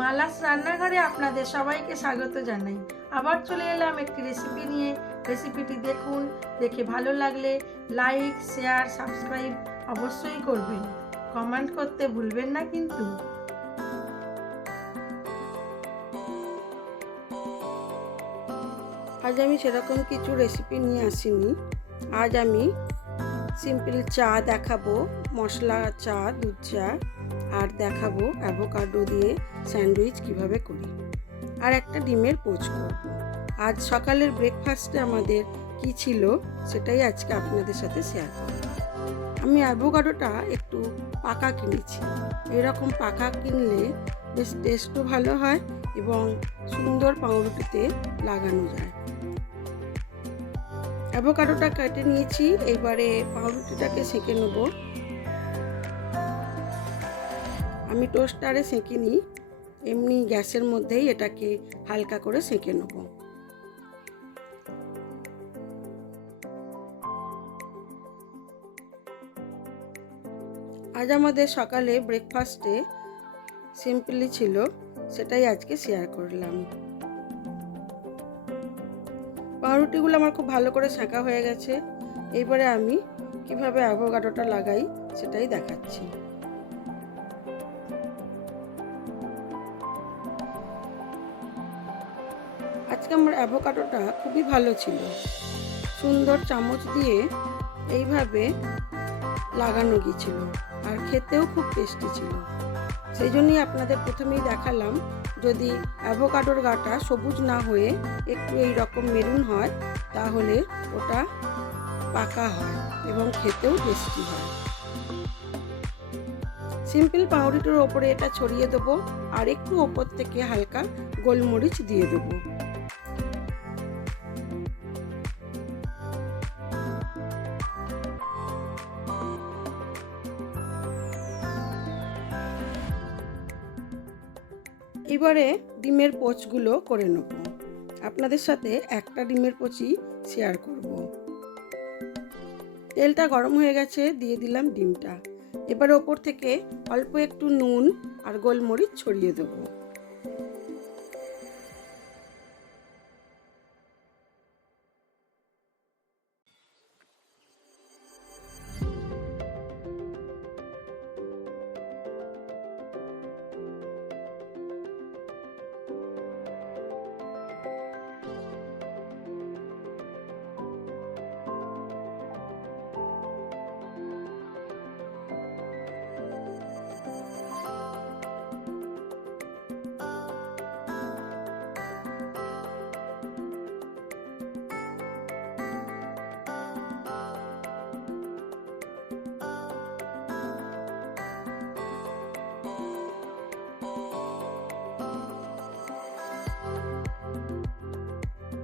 মালাস রান্নাঘরে আপনাদের সবাইকে স্বাগত জানাই। আবার চলে এলাম একটি রেসিপি নিয়ে। রেসিপিটি দেখুন, দেখে ভালো লাগলে লাইক শেয়ার সাবস্ক্রাইব অবশ্যই করবেন। কমেন্ট করতে ভুলবেন না কিন্তু। আজ আমি সেরকম কিছু রেসিপি নিয়ে আসিনি। আজ আমি সিম্পল চা দেখাবো, মশলা চা, দুধ চা, আর দেখাবো অ্যাভোকাডো দিয়ে স্যান্ডউইচ কীভাবে করি। আর একটা ডিমের পোচ আজ সকালের ব্রেকফাস্টে আমাদের কি ছিল সেটাই আজকে আপনাদের সাথে শেয়ার করব। আমি অ্যাভোকাডোটা একটু পাকা কিনেছি। এরকম পাকা কিনলে বেশ টেস্টও ভালো হয় এবং সুন্দর পাউরুটিতে লাগানো যায়। অ্যাভোকাডোটা কেটে নিয়েছি, এবারে পাউরুটিটাকে সেঁকে নেব। আমি টোস্টারে সেঁকে নিই, এমনি গ্যাসের মধ্যেই এটাকে হালকা করে সেঁকে নেব। আজ আমাদের সকালে ব্রেকফাস্টে সিম্পলি ছিল, সেটাই আজকে শেয়ার করলাম। পাউরুটিগুলো আমার খুব ভালো করে সেঁকা হয়ে গেছে। এইবারে আমি কীভাবে অ্যাভোকাডোটা লাগাই সেটাই দেখাচ্ছি। আজকে আমার অ্যাভোকাডোটা খুবই ভালো ছিল। সুন্দর চামচ দিয়ে এইভাবে লাগানো গিয়েছিল। আর খেতেও খুব টেস্টি ছিল। সেই জন্যই আপনাদের প্রথমেই দেখালাম যদি অ্যাভোকাডোর গাটা সবুজ না হয়ে একটু এই রকম মেরুন হয়, তাহলে ওটা পাকা হয় এবং খেতেও টেস্টি হয়। সিম্পল পাউরুটির ওপরে এটা ছড়িয়ে দেবো আর একটু ওপর থেকে হালকা গোলমরিচ দিয়ে দেবো। এবারে ডিমের পোচগুলো করে নেব। আপনাদের সাথে একটা ডিমের পচি শেয়ার করব। তেলটা গরম হয়ে গেছে, দিয়ে দিলাম ডিমটা। এবার ওপর থেকে অল্প একটু নুন আর গোলমরিচ ছড়িয়ে দেবো।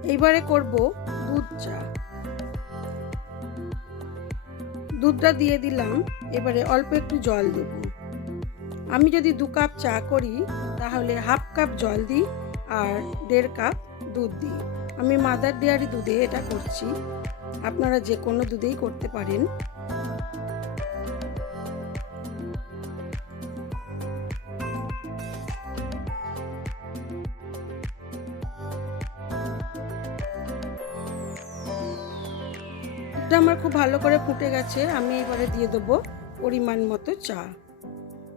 এইবারে করব দুধ চা। দুধটা দিয়ে দিলাম, এবারে অল্প একটু জল দেব। আমি যদি দু কাপ চা করি, তাহলে হাফ কাপ জল দিই আর দেড় কাপ দুধ দিই। আমি মাদার ডেয়ারি দুধে এটা করছি। আপনারা যে কোনো দুধেই করতে পারেন। এটা আমার খুব ভালো করে ফুটে গেছে, আমি এবারে দিয়ে দেবো পরিমাণ মতো চা।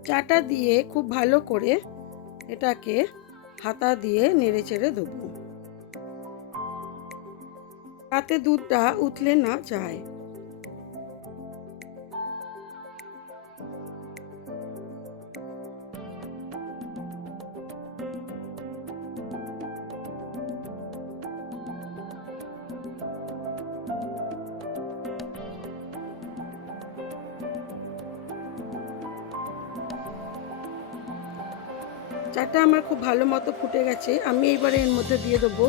চাটা দিয়ে খুব ভালো করে এটাকে হাতা দিয়ে নেড়ে চেড়ে দেবো। তাতে দুধটা উতলে না যায়। চাটা আমার খুব ভালো মতো ফুটে গেছে। আমি এবারে এর মধ্যে দিয়ে দেবো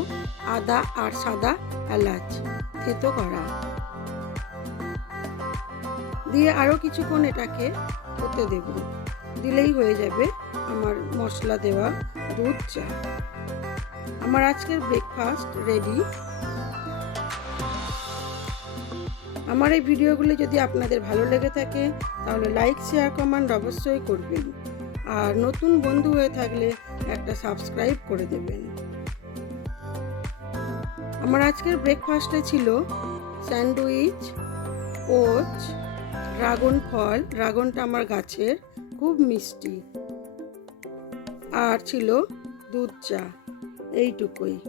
আদা আর সাদা এলাচ। থেতো করা। দিয়ে আরও কিছুক্ষণ এটাকে হতে দেব। দিলেই হয়ে যাবে আমার মশলা দেওয়া দুধ চা। আমার আজকের ব্রেকফাস্ট রেডি আমার এই ভিডিওগুলি যদি আপনাদের ভালো লেগে থাকে, তাহলে লাইক শেয়ার কমেন্ট অবশ্যই করবেন। আর নতুন বন্ধু হয়ে থাকলে একটা সাবস্ক্রাইব করে দেবেন। আমার আজকের ব্রেকফাস্টে ছিল স্যান্ডউইচ ওচ ড্রাগন ফল। ড্রাগনটা আমার গাছের, খুব মিষ্টি। আর ছিল দুধ চা, এইটুকুই।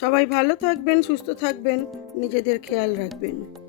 সবাই ভালো থাকবেন, সুস্থ থাকবেন, নিজেদের খেয়াল রাখবেন।